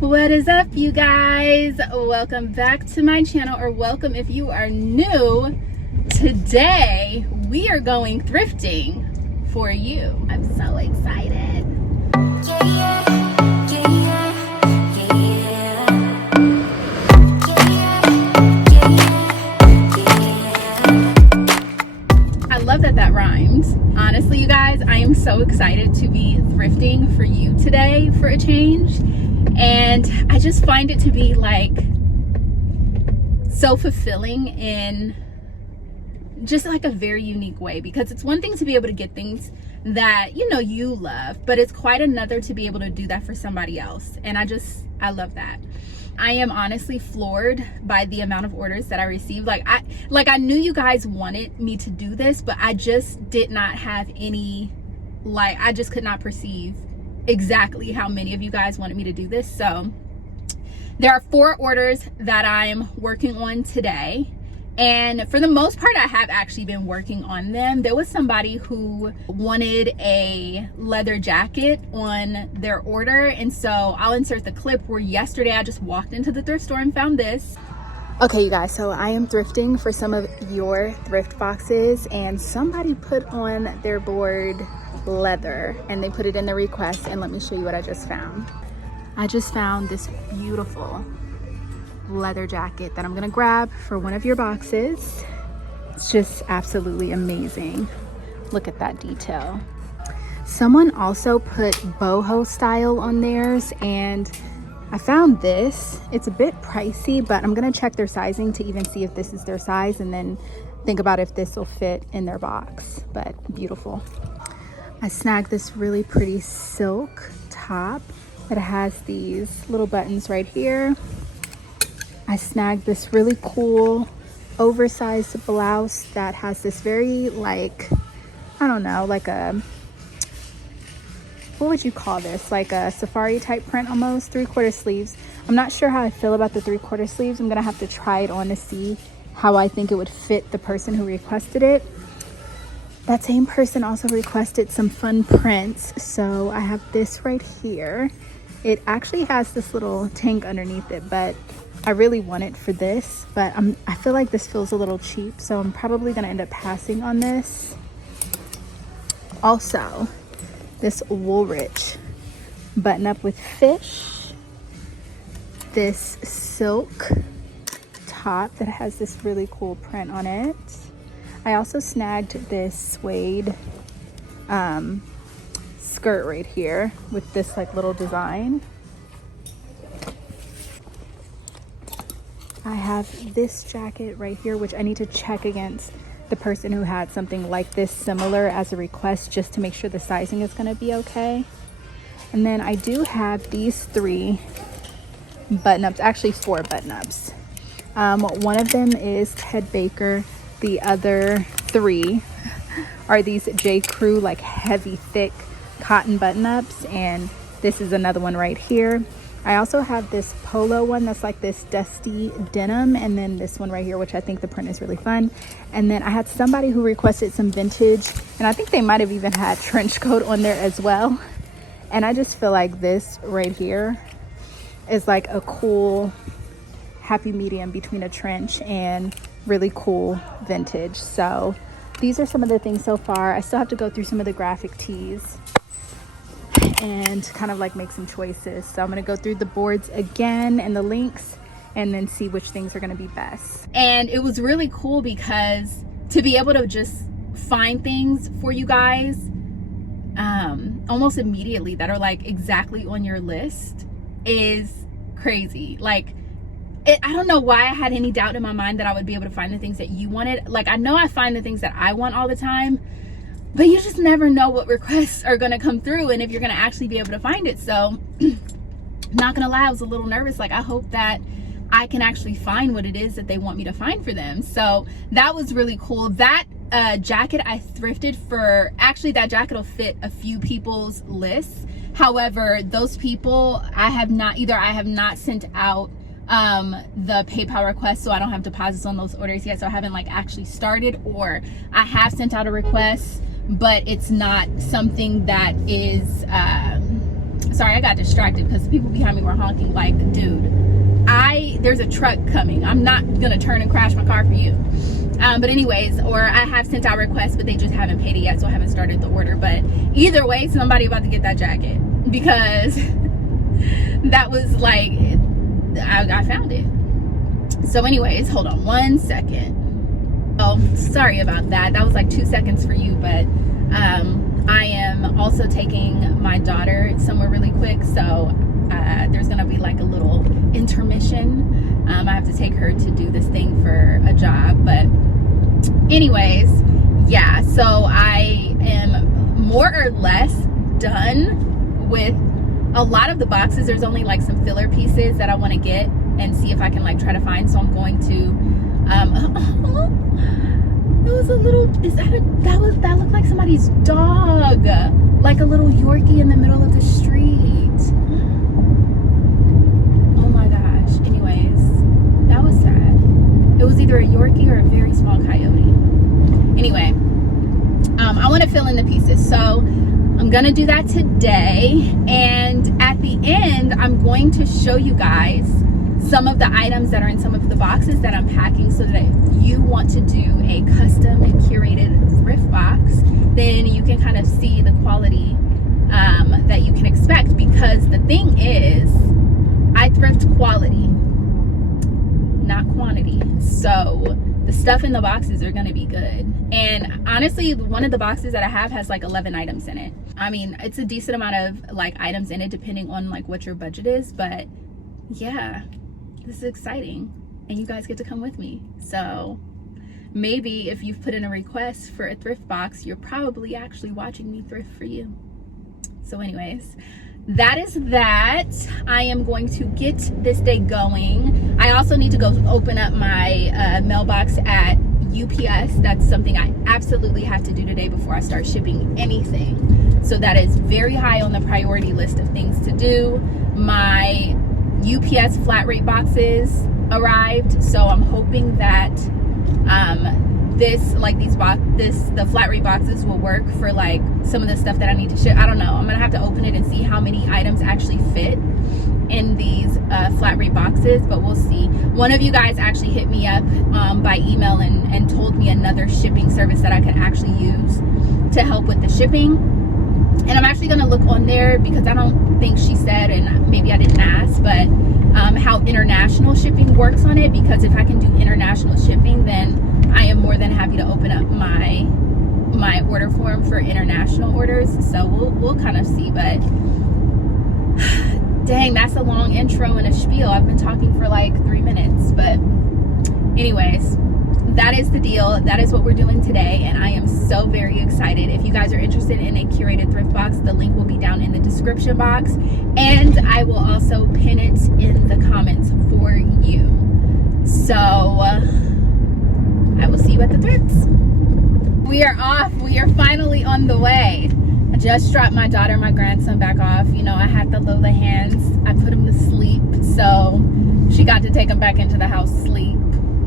What is up, you guys? Welcome back to my channel, or welcome if you are new. Today we are going thrifting for you. I'm so excited. I love that rhymed. Honestly, you guys, I am so excited to be thrifting for you today for a change. And I just find it to be like so fulfilling in just like a very unique way, because it's one thing to be able to get things that you love, but it's quite another to be able to do that for somebody else. And I love that. I am honestly floored by the amount of orders that I received. I knew you guys wanted me to do this, but I just did not have any, I just could not perceive exactly how many of you guys wanted me to do this. So there are 4 orders that I'm working on today, and for the most part I have actually been working on them. There was somebody who wanted a leather jacket on their order, and so I'll insert the clip where yesterday I just walked into the thrift store and found this. Okay, you guys, so I am thrifting for some of your thrift boxes, and somebody put on their board leather and they put it in the request, and let me show you what I just found. I just found this beautiful leather jacket that I'm gonna grab for one of your boxes. It's just absolutely amazing. Look at that detail. Someone also put boho style on theirs, and I found this. It's a bit pricey, but I'm gonna check their sizing to even see if this is their size, and then think about if this will fit in their box. But beautiful. I snagged this really pretty silk top that has these little buttons right here. I snagged this really cool oversized blouse that has this very I don't know, like a, what would you call this? Like a safari type print almost, 3/4 sleeves. I'm not sure how I feel about the 3/4 sleeves. I'm gonna have to try it on to see how I think it would fit the person who requested it. That same person also requested some fun prints, so I have this right here. It actually has this little tank underneath it, but I really want it for this, but I feel like this feels a little cheap, so I'm probably gonna end up passing on this. Also, this Woolrich button up with fish, this silk top that has this really cool print on it. I also snagged this suede skirt right here with this little design. I have this jacket right here, which I need to check against the person who had something like this similar as a request, just to make sure the sizing is going to be okay. And then I do have these 3 button-ups, actually 4 button-ups. One of them is Ted Baker. The other 3 are these J. Crew heavy thick cotton button-ups, and this is another one right here. I also have this polo one that's like this dusty denim, and then this one right here, which I think the print is really fun. And then I had somebody who requested some vintage, and I think they might have even had trench coat on there as well. And I just feel like this right here is like a cool happy medium between a trench and really cool vintage. So these are some of the things so far. I still have to go through some of the graphic tees and kind of make some choices. So I'm gonna go through the boards again and the links, and then see which things are gonna be best. And it was really cool because to be able to just find things for you guys almost immediately that are exactly on your list is crazy. I don't know why I had any doubt in my mind that I would be able to find the things that you wanted. I know I find the things that I want all the time, but you just never know what requests are going to come through and if you're going to actually be able to find it. So not gonna lie, I was a little nervous. I hope that I can actually find what it is that they want me to find for them. So that was really cool. That jacket I thrifted for, actually that jacket will fit a few people's lists. However, those people I have not sent out the PayPal request, so I don't have deposits on those orders yet. So I haven't actually started, or I have sent out a request, but it's not something that is sorry, I got distracted because people behind me were honking like, dude, there's a truck coming. I'm not gonna turn and crash my car for you. But anyways, or I have sent out requests, but they just haven't paid it yet, so I haven't started the order. But either way, somebody about to get that jacket, because that was like, I found it. So anyways, hold on 1 second. Oh, sorry about that. That was like 2 seconds for you, but I am also taking my daughter somewhere really quick, so there's gonna be like a little intermission. I have to take her to do this thing for a job, but anyways, yeah, so I am more or less done with a lot of the boxes. There's only like some filler pieces that I want to get and see if I can like try to find, so I'm going to it was a little, that looked like somebody's dog, like a little Yorkie in the middle of the street. Oh my gosh. Anyways, that was sad. It was either a Yorkie or a very small coyote. Anyway, I want to fill in the pieces, so I'm gonna do that today, and at the end I'm going to show you guys some of the items that are in some of the boxes that I'm packing, so that if you want to do a custom and curated thrift box, then you can kind of see the quality that you can expect. Because the thing is, I thrift quality, not quantity. So the stuff in the boxes are going to be good. And honestly, one of the boxes that I have has like 11 items in it. I mean, it's a decent amount of like items in it depending on like what your budget is, but yeah, this is exciting and you guys get to come with me. So maybe if you've put in a request for a thrift box, you're probably actually watching me thrift for you. So anyways, that is that. I am going to get this day going. I also need to go open up my mailbox at UPS. That's something I absolutely have to do today before I start shipping anything. So that is very high on the priority list of things to do. My UPS flat rate boxes arrived, so I'm hoping that the flat rate boxes will work for like some of the stuff that I need to ship. I don't know. I'm gonna have to open it and see how many items actually fit in these flat rate boxes, but we'll see. One of you guys actually hit me up by email and told me another shipping service that I could actually use to help with the shipping. And I'm actually gonna look on there, because I don't think she said, and maybe I didn't ask, but how international shipping works on it. Because if I can do international shipping, then I am more than happy to open up my order form for international orders. So we'll kind of see. But dang, that's a long intro and a spiel. I've been talking for like 3 minutes, but anyways, that is the deal. That is what we're doing today, and I am so very excited. If you guys are interested in a curated thrift box, the link will be down in the description box, and I will also pin it in the comments for you. So I will see you at the thrifts. We are off. We are finally on the way. I just dropped my daughter and my grandson back off. You know, I had the Lola hands. I put them to sleep, so she got to take them back into the house sleep.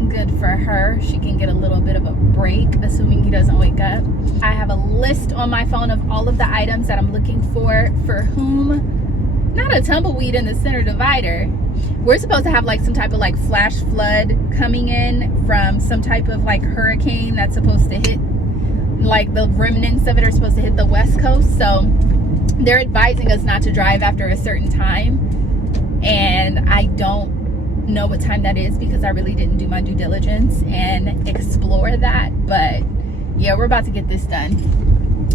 Good for her. She can get a little bit of a break, assuming he doesn't wake up. I have a list on my phone of all of the items that I'm looking for whom. Not a tumbleweed in the center divider. We're supposed to have like some type of like flash flood coming in from some type of like hurricane that's supposed to hit, like the remnants of it are supposed to hit the West Coast. So they're advising us not to drive after a certain time, and I don't know what time that is because I really didn't do my due diligence and explore that. But yeah, we're about to get this done.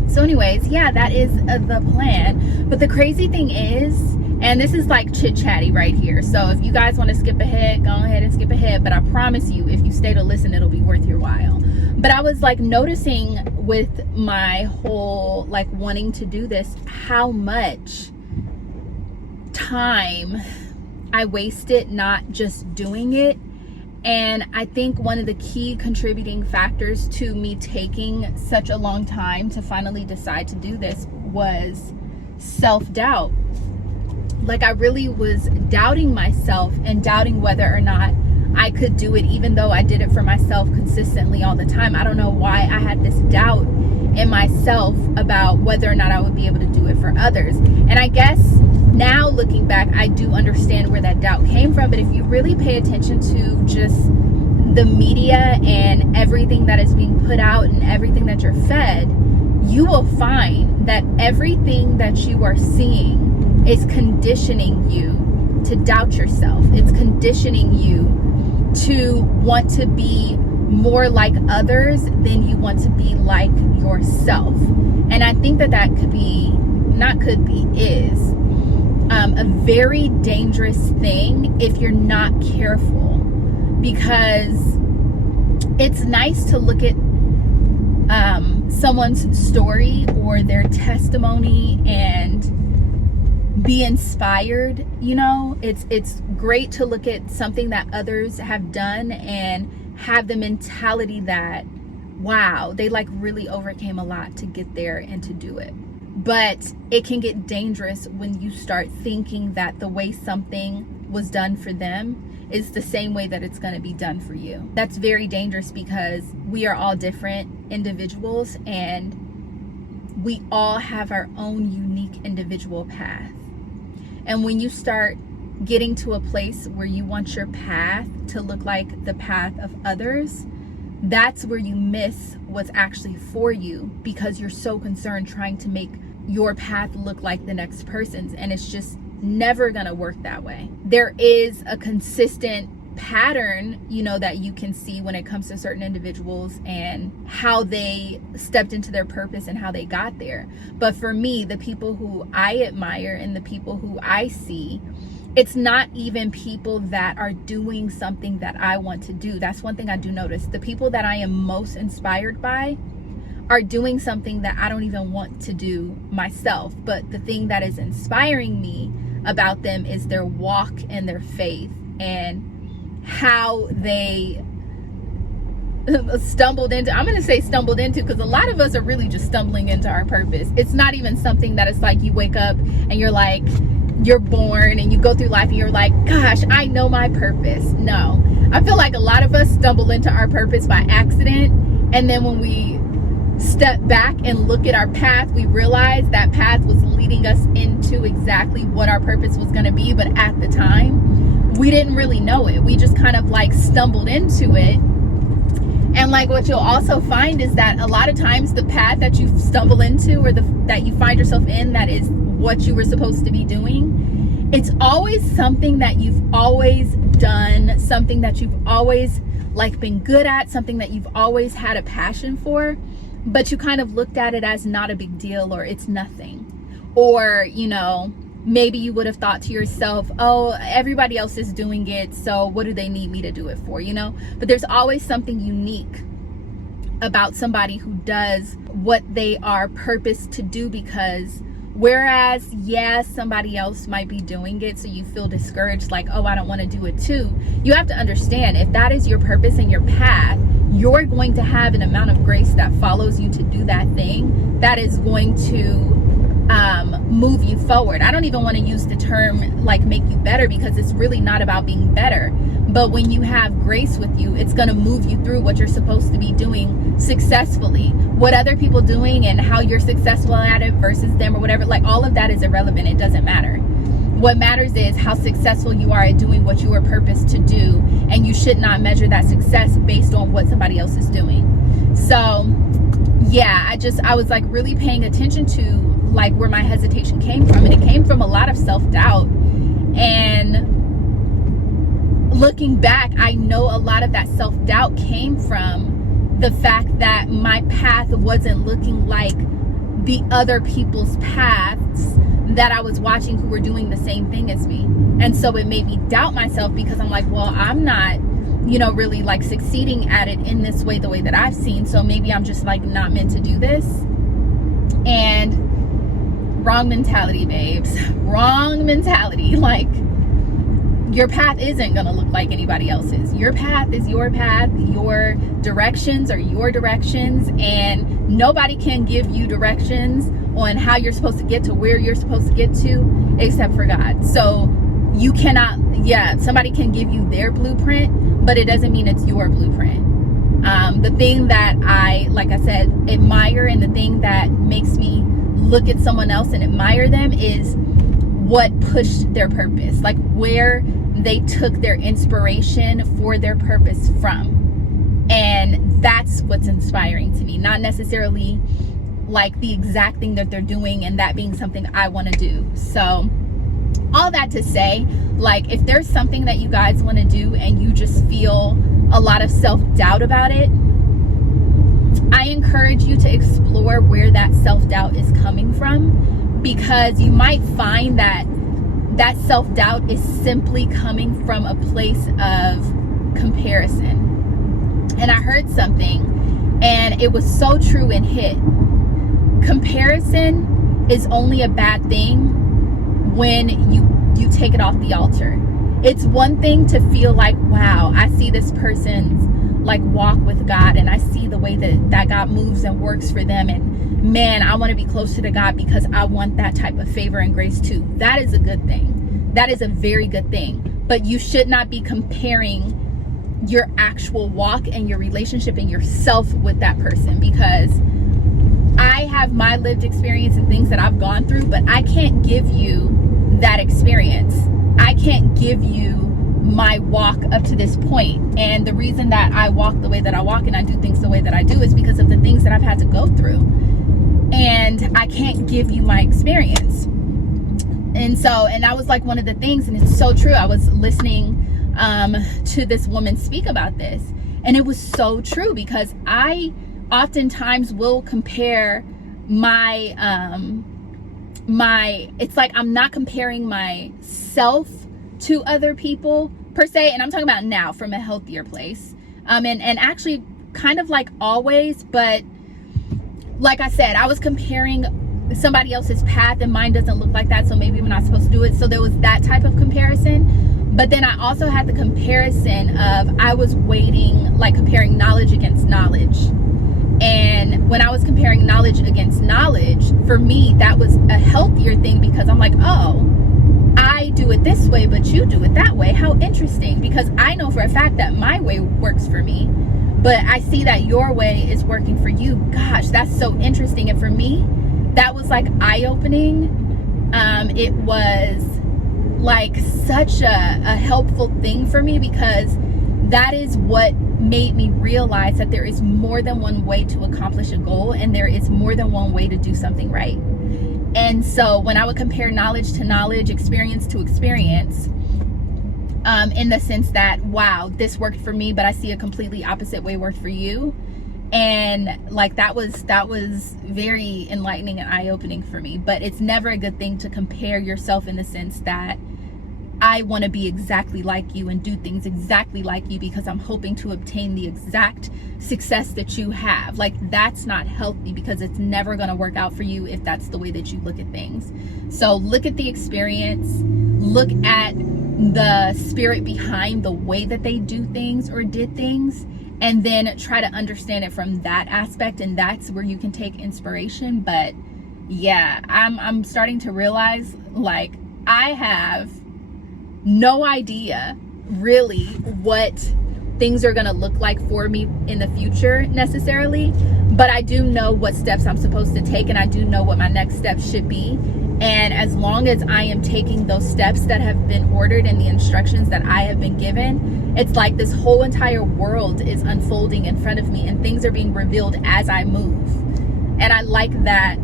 So anyways, yeah, that is the plan. But the crazy thing is, and this is like chit chatty right here, so if you guys want to skip ahead, go ahead and skip ahead, but I promise you, if you stay to listen, it'll be worth your while. But I was like noticing with my whole like wanting to do this, how much time I wasted not just doing it. And I think one of the key contributing factors to me taking such a long time to finally decide to do this was self-doubt. Like, I really was doubting myself and doubting whether or not I could do it, even though I did it for myself consistently all the time. I don't know why I had this doubt in myself about whether or not I would be able to do it for others. And I guess now looking back, I do understand where that doubt came from. But if you really pay attention to just the media and everything that is being put out and everything that you're fed, you will find that everything that you are seeing is conditioning you to doubt yourself. It's conditioning you to want to be more like others than you want to be like yourself. And I think that that could be, not could be, is a very dangerous thing if you're not careful, because it's nice to look at someone's story or their testimony and be inspired. You know, it's great to look at something that others have done and have the mentality that, wow, they like really overcame a lot to get there and to do it. But it can get dangerous when you start thinking that the way something was done for them is the same way that it's going to be done for you. That's very dangerous, because we are all different individuals and we all have our own unique individual path. And when you start getting to a place where you want your path to look like the path of others, that's where you miss what's actually for you, because you're so concerned trying to make your path look like the next person's, and it's just never gonna work that way. There is a consistent pattern, you know, that you can see when it comes to certain individuals and how they stepped into their purpose and how they got there. But for me, the people who I admire and the people who I see, it's not even people that are doing something that I want to do. That's one thing I do notice. The people that I am most inspired by are doing something that I don't even want to do myself. But the thing that is inspiring me about them is their walk and their faith and how they stumbled into, I'm going to say stumbled into, because a lot of us are really just stumbling into our purpose. It's not even something that it's like you wake up and you're like, you're born and you go through life and you're like, gosh, I know my purpose. No, I feel like a lot of us stumble into our purpose by accident. And then when we step back and look at our path, we realize that path was leading us into exactly what our purpose was going to be. But at the time, we didn't really know it. We just kind of like stumbled into it. And like what you'll also find is that a lot of times the path that you stumble into, or that you find yourself in, that is what you were supposed to be doing, it's always something that you've always done, something that you've always like been good at, something that you've always had a passion for, but you kind of looked at it as not a big deal, or it's nothing. Or, you know, maybe you would have thought to yourself, oh, everybody else is doing it, so what do they need me to do it for, you know? But there's always something unique about somebody who does what they are purposed to do, because whereas, yes, somebody else might be doing it, so you feel discouraged, like, oh, I don't want to do it too. You have to understand, if that is your purpose and your path, you're going to have an amount of grace that follows you to do that thing that is going to move you forward. I don't even want to use the term like make you better, because it's really not about being better. But when you have grace with you, it's going to move you through what you're supposed to be doing successfully. What other people doing and how you're successful at it versus them or whatever, like all of that is irrelevant. It doesn't matter. What matters is how successful you are at doing what you were purposed to do, and you should not measure that success based on what somebody else is doing. So yeah, I was like really paying attention to like where my hesitation came from, and it came from a lot of self-doubt. And looking back, I know a lot of that self-doubt came from the fact that my path wasn't looking like the other people's paths that I was watching who were doing the same thing as me. And so it made me doubt myself, because I'm like, well, I'm not, you know, really like succeeding at it in this way, the way that I've seen. So maybe I'm just like not meant to do this. And wrong mentality, babes. Wrong mentality. Like, your path isn't going to look like anybody else's. Your path is your path. Your directions are your directions. And nobody can give you directions on how you're supposed to get to where you're supposed to get to except for God. So you cannot, yeah, somebody can give you their blueprint, but it doesn't mean it's your blueprint. The thing that I, like I said, admire, and the thing that makes me look at someone else and admire them is what pushed their purpose, like where they took their inspiration for their purpose from. And that's what's inspiring to me, not necessarily like the exact thing that they're doing and that being something I want to do. So all that to say, like, if there's something that you guys want to do and you just feel a lot of self-doubt about it, I encourage you to explore where that self-doubt is coming from, because you might find that that self-doubt is simply coming from a place of comparison. And I heard something and it was so true and hit. Comparison is only a bad thing when you take it off the altar. It's one thing to feel like, wow, I see this person's like walk with God and I see the way that God moves and works for them, and man, I want to be closer to God because I want that type of favor and grace too. That is a good thing. That is a very good thing. But you should not be comparing your actual walk and your relationship and yourself with that person, because I have my lived experience and things that I've gone through, but I can't give you that experience. I can't give you my walk up to this point. And the reason that I walk the way that I walk and I do things the way that I do is because of the things that I've had to go through. And I can't give you my experience. And that was like one of the things, and it's so true. I was listening to this woman speak about this, and it was so true, because I oftentimes will compare my it's like I'm not comparing myself to other people per se, and I'm talking about now from a healthier place, and actually kind of like always, but like I said, I was comparing somebody else's path and mine doesn't look like that, so maybe I'm not supposed to do it. So there was that type of comparison. But then I also had the comparison of, I was weighting, like comparing knowledge against knowledge. And when I was comparing knowledge against knowledge, for me, that was a healthier thing, because I'm like, oh, I do it this way, but you do it that way. How interesting, because I know for a fact that my way works for me, but I see that your way is working for you. Gosh, that's so interesting. And for me, that was like eye-opening. It was like such a helpful thing for me, because that is what made me realize that there is more than one way to accomplish a goal, and there is more than one way to do something right. And so when I would compare knowledge to knowledge, experience to experience, in the sense that, wow, this worked for me, but I see a completely opposite way worked for you. And like that was very enlightening and eye-opening for me. But it's never a good thing to compare yourself in the sense that I want to be exactly like you and do things exactly like you because I'm hoping to obtain the exact success that you have. Like, that's not healthy, because it's never going to work out for you if that's the way that you look at things. So look at the experience, look at the spirit behind the way that they do things or did things, and then try to understand it from that aspect, and that's where you can take inspiration. But yeah, I'm starting to realize, like, I have no idea really what things are going to look like for me in the future necessarily, but I do know what steps I'm supposed to take, and I do know what my next steps should be. And as long as I am taking those steps that have been ordered and the instructions that I have been given, it's like this whole entire world is unfolding in front of me, and things are being revealed as I move. And I like that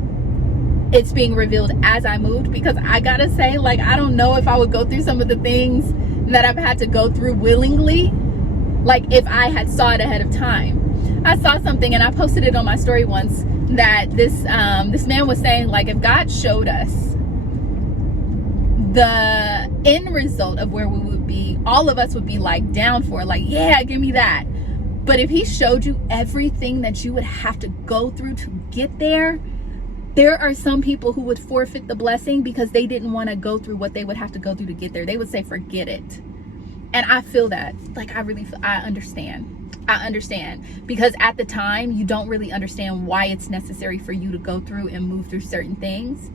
it's being revealed as I moved, because I gotta say, like, I don't know if I would go through some of the things that I've had to go through willingly, like if I had saw it ahead of time. I saw something, and I posted it on my story once, that this man was saying, like, if God showed us the end result of where we would be, all of us would be like down for it, like, yeah, give me that. But if he showed you everything that you would have to go through to get there, there are some people who would forfeit the blessing because they didn't want to go through what they would have to go through to get there. They would say, forget it. And I feel that, like, I understand, because at the time you don't really understand why it's necessary for you to go through and move through certain things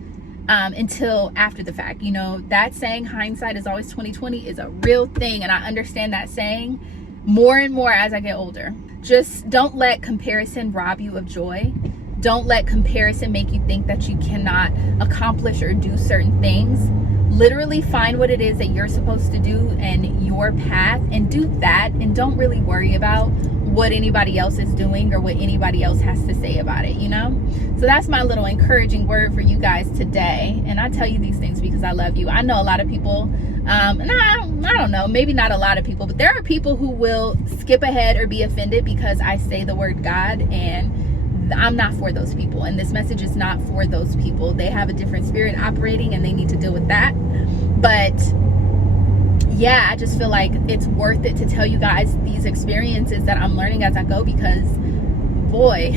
until after the fact. You know, that saying, hindsight is always 20/20, is a real thing, and I understand that saying more and more as I get older. Just don't let comparison rob you of joy. Don't let comparison make you think that you cannot accomplish or do certain things. literally find what it is that you're supposed to do and your path, and do that, and don't really worry about what anybody else is doing or what anybody else has to say about it, you know? So that's my little encouraging word for you guys today. And I tell you these things because I love you. I know a lot of people, and I don't know, maybe not a lot of people, but there are people who will skip ahead or be offended because I say the word God, and I'm not for those people, and this message is not for those people. They have a different spirit operating and they need to deal with that. But yeah, I just feel like it's worth it to tell you guys these experiences that I'm learning as I go, because boy,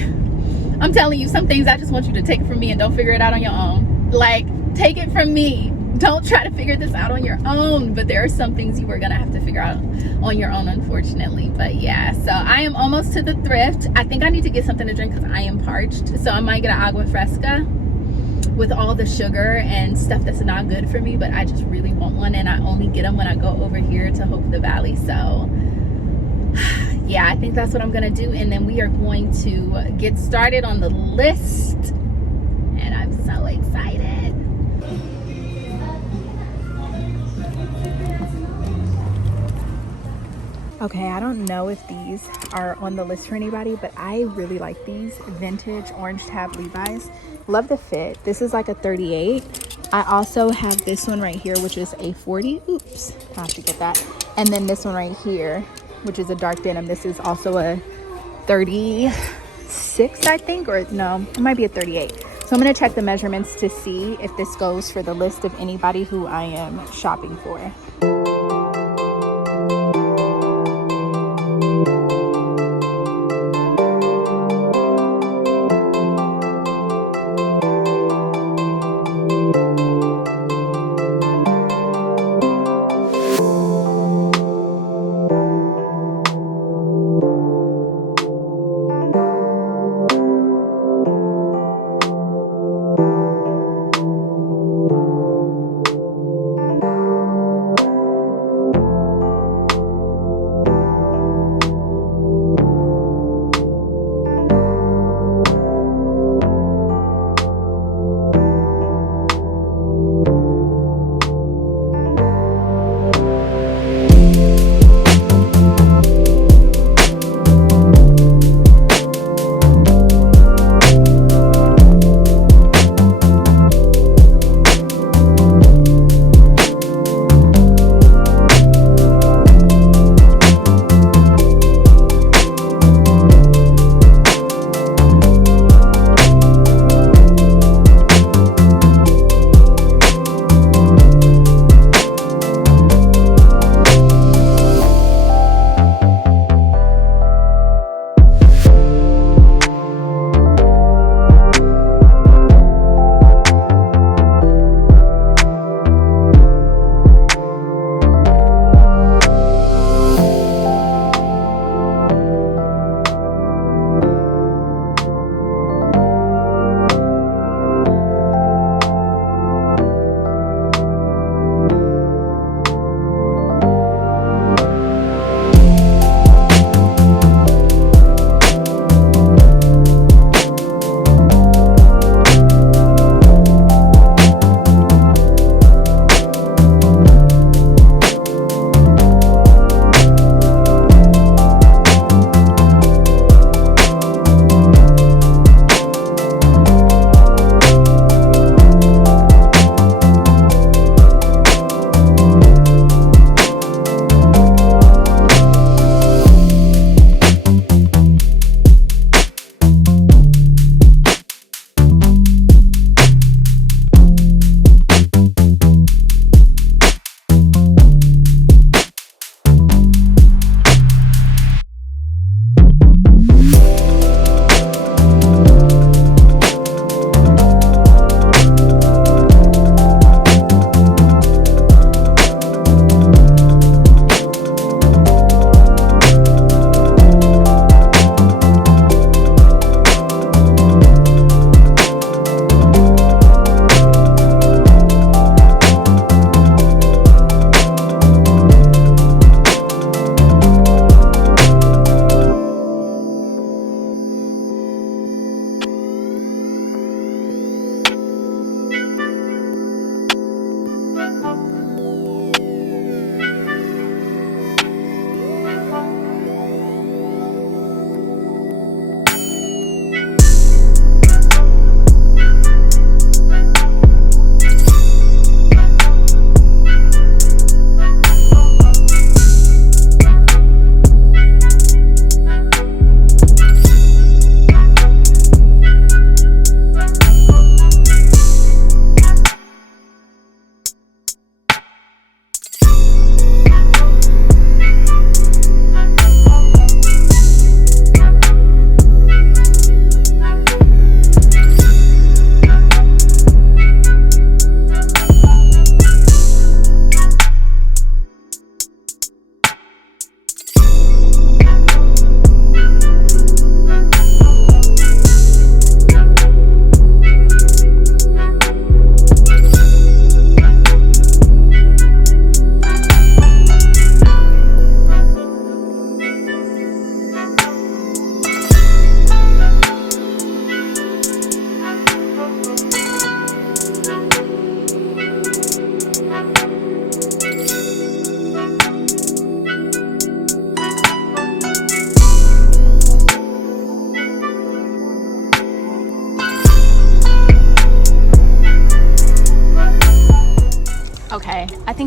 I'm telling you, some things I just want you to take from me and don't figure it out on your own. Like, take it from me. Don't try to figure this out on your own. But there are some things you are going to have to figure out on your own, unfortunately. But yeah, so I am almost to the Thrift. I think I need to get something to drink because I am parched. So I might get an agua fresca with all the sugar and stuff that's not good for me, but I just really want one, and I only get them when I go over here to Hope the Valley. So yeah, I think that's what I'm gonna do, and then we are going to get started on the list, and I'm so excited. Okay, I don't know if these are on the list for anybody, but I really like these vintage orange tab Levi's. Love the fit. This is like a 38. I also have this one right here, which is a 40. Oops, I have to get that. And then this one right here, which is a dark denim. This is also a 36, I think, or no, it might be a 38. So I'm gonna check the measurements to see if this goes for the list of anybody who I am shopping for.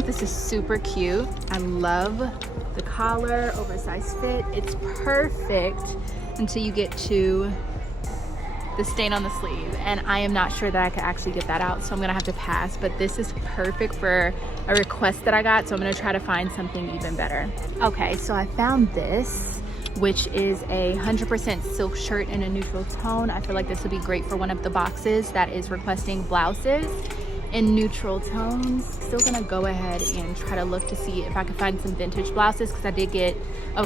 think this is super cute. I love the collar, oversized fit. It's perfect until you get to the stain on the sleeve, and I am not sure that I could actually get that out, so I'm gonna have to pass. But this is perfect for a request that I got, so I'm gonna try to find something even better. Okay, so I found this, which is a 100% silk shirt in a neutral tone. I feel like this would be great for one of the boxes that is requesting blouses in neutral tones. Still gonna go ahead and try to look to see if I can find some vintage blouses, because I did get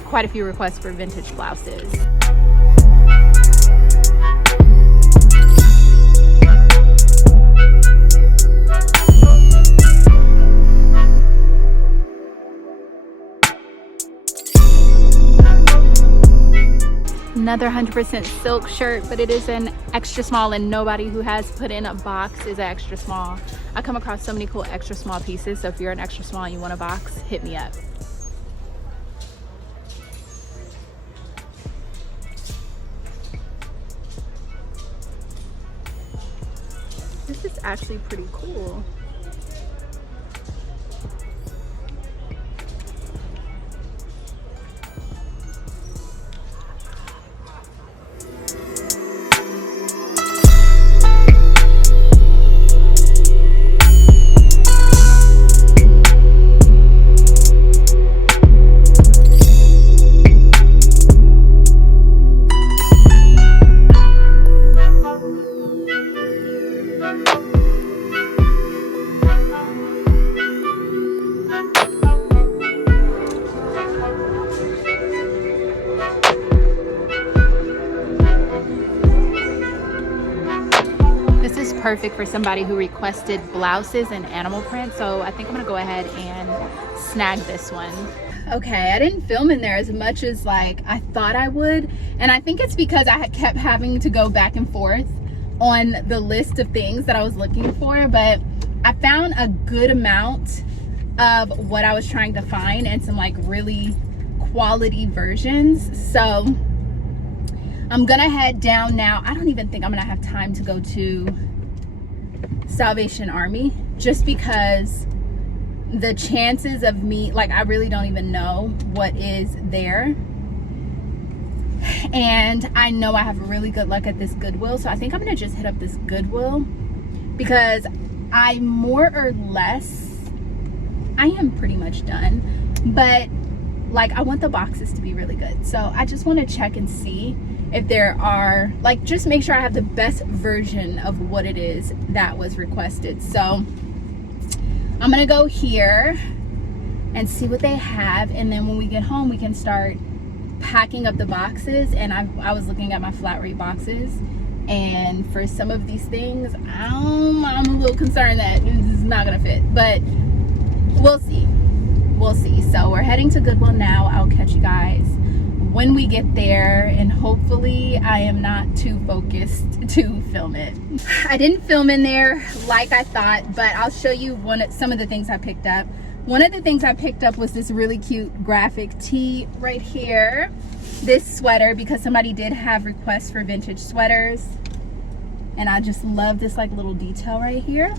quite a few requests for vintage blouses. Another 100% silk shirt, but it is an extra small, and nobody who has put in a box is an extra small. I come across so many cool extra small pieces, so if you're an extra small and you want a box, hit me up. This is actually pretty cool. Perfect for somebody who requested blouses and animal print, so I think I'm gonna go ahead and snag this one. Okay, I didn't film in there as much as like I thought I would, and I think it's because I had kept having to go back and forth on the list of things that I was looking for, but I found a good amount of what I was trying to find and some like really quality versions. So I'm gonna head down now. I don't even think I'm gonna have time to go to Salvation Army, just because the chances of me, like, I really don't even know what is there, and I know I have really good luck at this Goodwill, so I think I'm gonna just hit up this Goodwill, because I more or less, I am pretty much done, but like I want the boxes to be really good, so I just want to check and see if there are, like, just make sure I have the best version of what it is that was requested. So I'm gonna go here and see what they have, and then when we get home we can start packing up the boxes. And I was looking at my flat rate boxes, and for some of these things I'm a little concerned that this is not gonna fit, but we'll see. So we're heading to Goodwill now. I'll catch you guys when we get there, and hopefully I am not too focused to film it. I didn't film in there like I thought, but I'll show you some of the things I picked up. One of the things I picked up was this really cute graphic tee right here. This sweater, because somebody did have requests for vintage sweaters, and I just love this like little detail right here.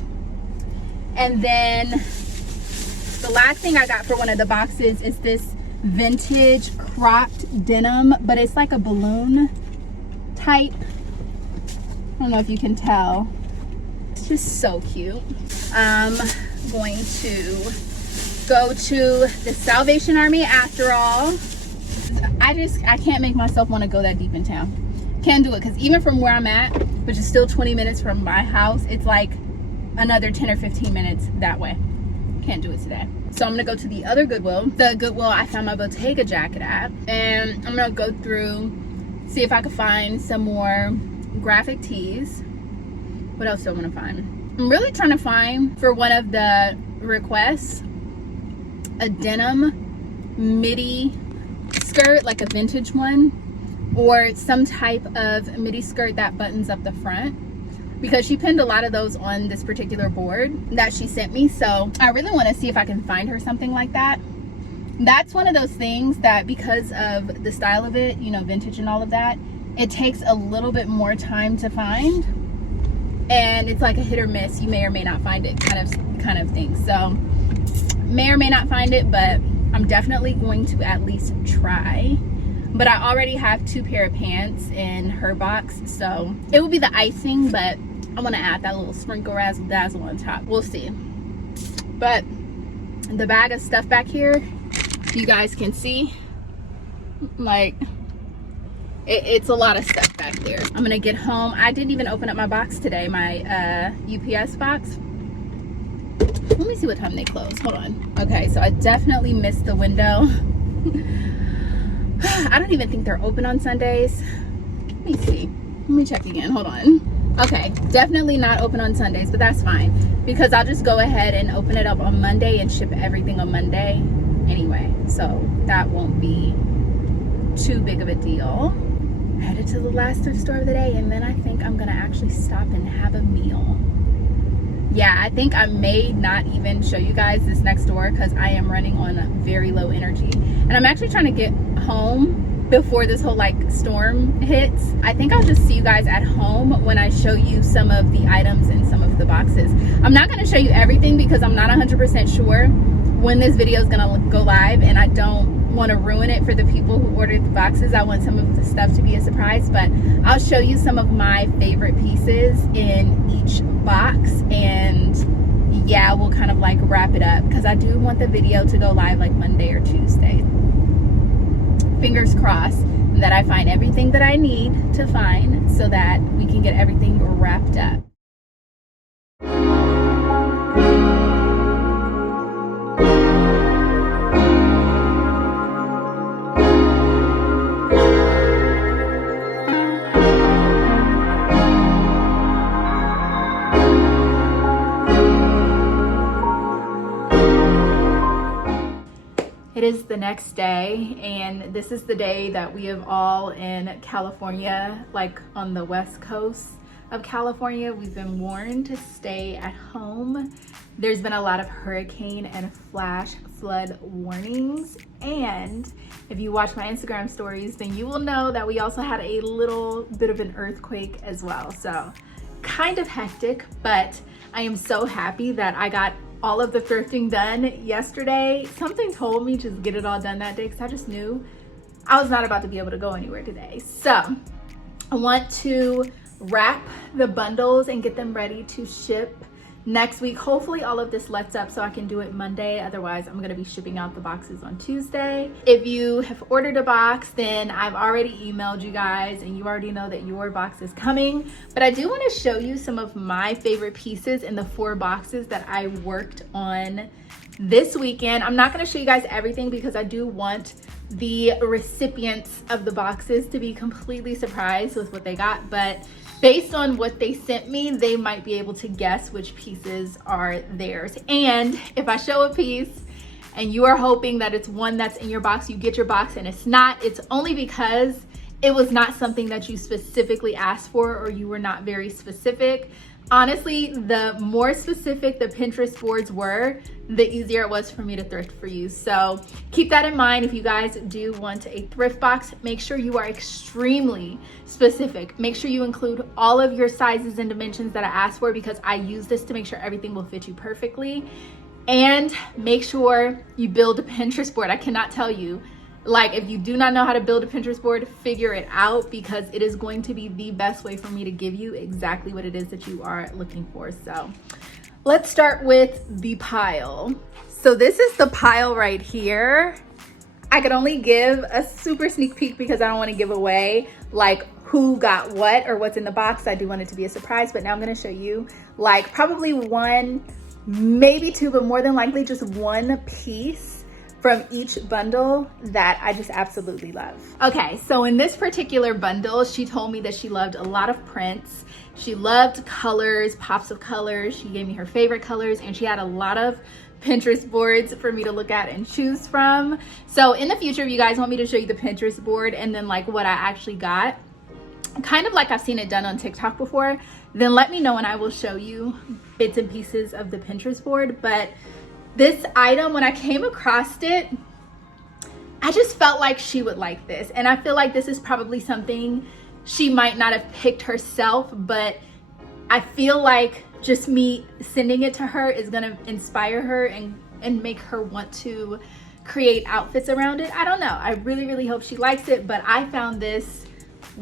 And then the last thing I got for one of the boxes is this vintage cropped denim, but it's like a balloon type. I don't know if you can tell. It's just so cute. I'm going to go to the Salvation Army after all. I can't make myself want to go that deep in town. Can't do it, because even from where I'm at, which is still 20 minutes from my house, it's like another 10 or 15 minutes that way. Can't do it today. So I'm gonna go to the other Goodwill, the Goodwill I found my Bottega jacket at, and I'm gonna go through, see if I can find some more graphic tees. What else do I want to find? I'm really trying to find, for one of the requests, a denim midi skirt, like a vintage one, or some type of midi skirt that buttons up the front, because she pinned a lot of those on this particular board that she sent me. So I really want to see if I can find her something like that. That's one of those things that, because of the style of it, you know, vintage and all of that, it takes a little bit more time to find, and it's like a hit or miss. You may or may not find it kind of thing. So May or may not find it, but I'm definitely going to at least try. But I already have 2 pair of pants in her box, so it will be the icing, but I want to add that little sprinkle razzle dazzle on top. We'll see. But the bag of stuff back here, you guys can see, like, it's a lot of stuff back there. I'm gonna get home. I didn't even open up my box today, my UPS box. Let me see what time they close. Hold on. Okay, so I definitely missed the window. I don't even think they're open on Sundays. Let me see. Let me check again. Hold on. Okay, definitely not open on Sundays, but that's fine because I'll just go ahead and open it up on Monday and ship everything on Monday anyway. So that won't be too big of a deal. Headed to the last thrift store of the day, and then I think I'm gonna actually stop and have a meal. Yeah, I think I may not even show you guys this next door because I am running on very low energy, and I'm actually trying to get home before this whole like storm hits. I think I'll just see you guys at home when I show you some of the items in some of the boxes. I'm not going to show you everything because I'm not 100% sure when this video is going to go live, and I don't want to ruin it for the people who ordered the boxes. I want some of the stuff to be a surprise, but I'll show you some of my favorite pieces in each box, and yeah, we'll kind of like wrap it up because I do want the video to go live like Monday or Tuesday. Fingers crossed that I find everything that I need to find so that we can get everything wrapped up. It is the next day, and this is the day that we have all in California, like on the west coast of California, we've been warned to stay at home. There's been a lot of hurricane and flash flood warnings, and if you watch my Instagram stories, then you will know that we also had a little bit of an earthquake as well. So kind of hectic, but I am so happy that I got all of the thrifting done yesterday. Something told me just get it all done that day because I just knew I was not about to be able to go anywhere today. So I want to wrap the bundles and get them ready to ship next week. Hopefully all of this lets up so I can do it Monday. Otherwise, I'm gonna be shipping out the boxes on Tuesday. If you have ordered a box, then I've already emailed you guys and you already know that your box is coming. But I do wanna show you some of my favorite pieces in the 4 boxes that I worked on this weekend. I'm not gonna show you guys everything because I do want the recipients of the boxes to be completely surprised with what they got, but based on what they sent me, they might be able to guess which pieces are theirs. And if I show a piece and you are hoping that it's one that's in your box, you get your box and it's not, it's only because it was not something that you specifically asked for or you were not very specific. Honestly, the more specific the Pinterest boards were, the easier it was for me to thrift for you. So keep that in mind. If you guys do want a thrift box, make sure you are extremely specific. Make sure you include all of your sizes and dimensions that I asked for because I use this to make sure everything will fit you perfectly. And make sure you build a Pinterest board. I cannot tell you, like, if you do not know how to build a Pinterest board, figure it out because it is going to be the best way for me to give you exactly what it is that you are looking for. So let's start with the pile. So this is the pile right here. I could only give a super sneak peek because I don't want to give away like who got what or what's in the box. I do want it to be a surprise, but now I'm going to show you like probably 1, maybe 2, but more than likely just 1 piece from each bundle that I just absolutely love. Okay, so in this particular bundle, she told me that she loved a lot of prints. She loved colors, pops of colors. She gave me her favorite colors, and she had a lot of Pinterest boards for me to look at and choose from. So in the future, if you guys want me to show you the Pinterest board and then like what I actually got, kind of like I've seen it done on TikTok before, then let me know and I will show you bits and pieces of the Pinterest board. But this item, when I came across it, I just felt like she would like this. And I feel like this is probably something she might not have picked herself, but I feel like just me sending it to her is gonna inspire her and and make her want to create outfits around it. I don't know. I really hope she likes it, but I found this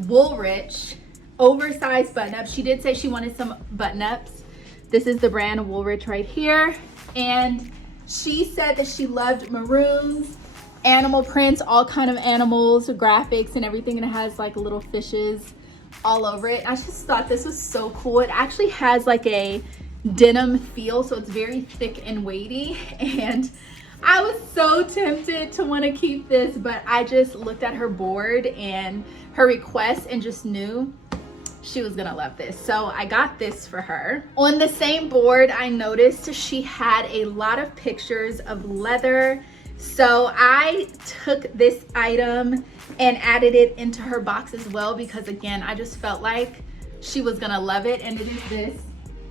Woolrich oversized button-up. She did say she wanted some button-ups. This is the brand Woolrich right here. And she said that she loved maroons, animal prints, all kind of animals, graphics and everything, and it has like little fishes all over it. I just thought this was so cool. It actually has like a denim feel, so it's very thick and weighty, and I was so tempted to want to keep this, but I just looked at her board and her request and just knew she was gonna love this, so I got this for her. On the same board, I noticed she had a lot of pictures of leather, so I took this item and added it into her box as well, because again, I just felt like she was gonna love it. And it is this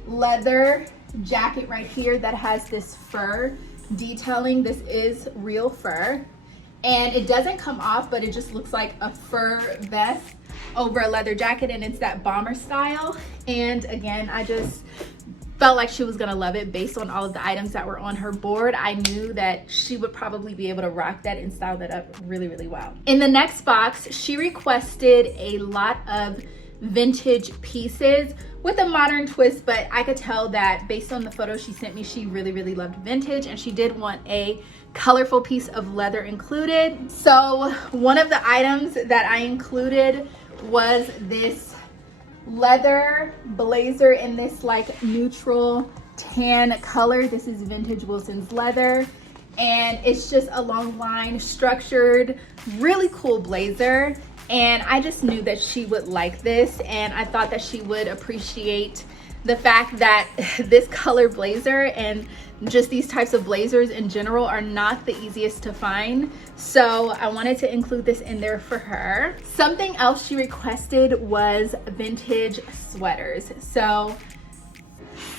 leather jacket right here that has this fur detailing. This is real fur, and it doesn't come off, but it just looks like a fur vest over a leather jacket, and it's that bomber style. And again, I just felt like she was gonna love it based on all of the items that were on her board. I knew that she would probably be able to rock that and style that up really well. In the next box, she requested a lot of vintage pieces with a modern twist, but I could tell that based on the photo she sent me, she really loved vintage, and she did want a colorful piece of leather included. So one of the items that I included was this leather blazer in this like neutral tan color. This is vintage Wilson's leather, and it's just a long line structured, really cool blazer. And I just knew that she would like this, and I thought that she would appreciate the fact that this color blazer and just these types of blazers in general are not the easiest to find. So I wanted to include this in there for her. Something else she requested was vintage sweaters. So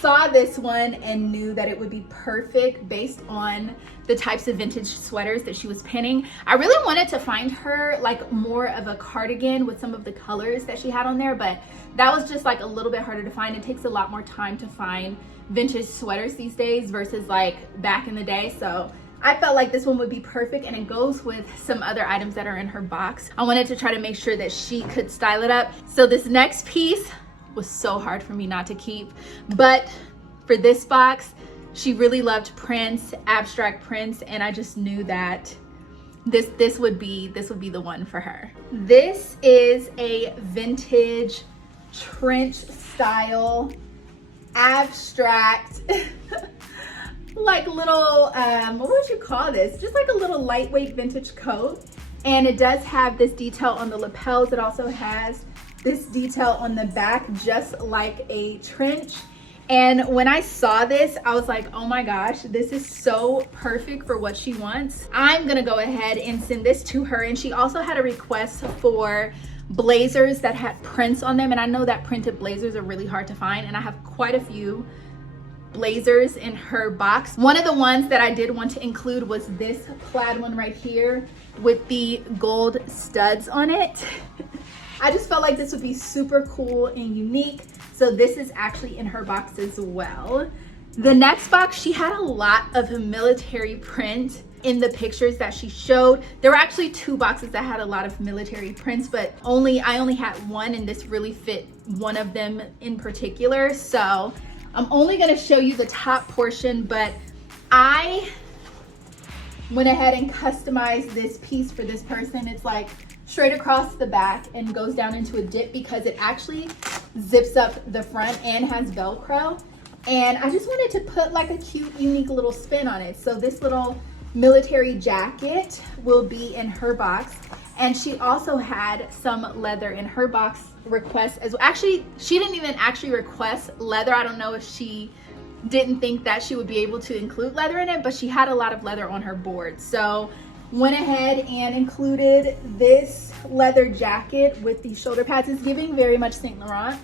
saw this one and knew that it would be perfect based on the types of vintage sweaters that she was pinning. I really wanted to find her like more of a cardigan with some of the colors that she had on there, but that was just like a little bit harder to find. It takes a lot more time to find vintage sweaters these days versus like back in the day. So I felt like this one would be perfect, and it goes with some other items that are in her box. I wanted to try to make sure that she could style it up. So this next piece was so hard for me not to keep, but for this box, she really loved prints, abstract prints, and I just knew that this would be the one for her. This is a vintage trench style abstract like little what would you call this, just like a little lightweight vintage coat, and it does have this detail on the lapels. It also has this detail on the back, just like a trench. And when I saw this, I was like, oh my gosh, this is so perfect for what she wants. I'm gonna go ahead and send this to her. And she also had a request for blazers that had prints on them, and I know that printed blazers are really hard to find, and I have quite a few blazers in her box. One of the ones that I did want to include was this plaid one right here with the gold studs on it. I just felt like this would be super cool and unique, so this is actually in her box as well. The next box, she had a lot of military print in the pictures that she showed. There were actually two boxes that had a lot of military prints, but I only had one, and this really fit one of them in particular. So I'm only gonna show you the top portion, but I went ahead and customized this piece for this person. It's like straight across the back and goes down into a dip because it actually zips up the front and has Velcro. And I just wanted to put like a cute, unique little spin on it. So this little military jacket will be in her box. And she also had some leather in her box request as well. Actually, she didn't even actually request leather. I don't know if she didn't think that she would be able to include leather in it, but she had a lot of leather on her board. So went ahead and included this leather jacket with the shoulder pads. It's giving very much Saint Laurent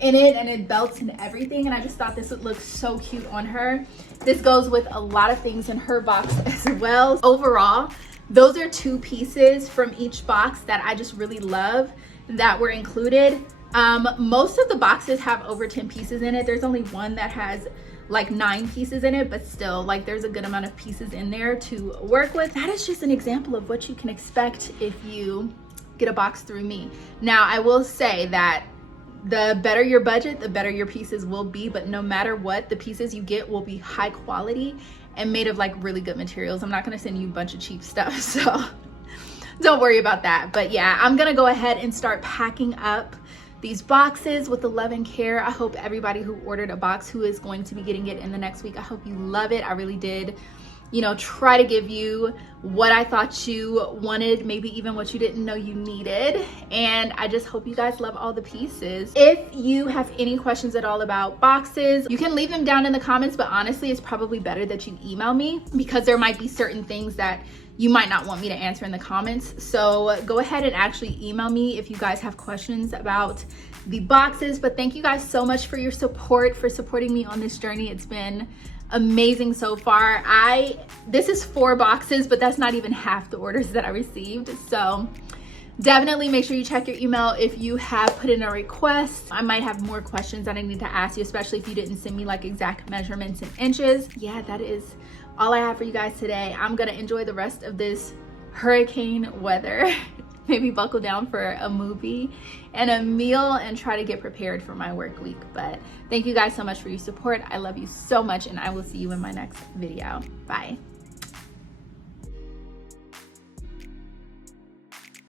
in it, and it belts and everything, and I just thought this would look so cute on her. This goes with a lot of things in her box as well. Overall, those are two pieces from each box that I just really love that were included. Most of the boxes have over 10 pieces in it. There's only one that has like 9 pieces in it, but still, like, there's a good amount of pieces in there to work with. That is just an example of what you can expect if you get a box through me. Now, I will say that the better your budget, the better your pieces will be, but no matter what, the pieces you get will be high quality and made of like really good materials. I'm not gonna send you a bunch of cheap stuff, so don't worry about that. But yeah, I'm gonna go ahead and start packing up these boxes with the love and care. I hope everybody who ordered a box who is going to be getting it in the next week, I hope you love it. I really did, you know, try to give you what I thought you wanted, maybe even what you didn't know you needed. And I just hope you guys love all the pieces. If you have any questions at all about boxes, you can leave them down in the comments, but honestly, it's probably better that you email me because there might be certain things that you might not want me to answer in the comments. So go ahead and actually email me if you guys have questions about the boxes. But thank you guys so much for your support, for supporting me on this journey. It's been amazing so far. This is 4 boxes, but that's not even half the orders that I received. So definitely make sure you check your email if you have put in a request. I might have more questions that I need to ask you, especially if you didn't send me like exact measurements in inches. Yeah, that is all I have for you guys today. I'm gonna enjoy the rest of this hurricane weather. Maybe buckle down for a movie and a meal and try to get prepared for my work week. But thank you guys so much for your support. I love you so much, and I will see you in my next video. Bye.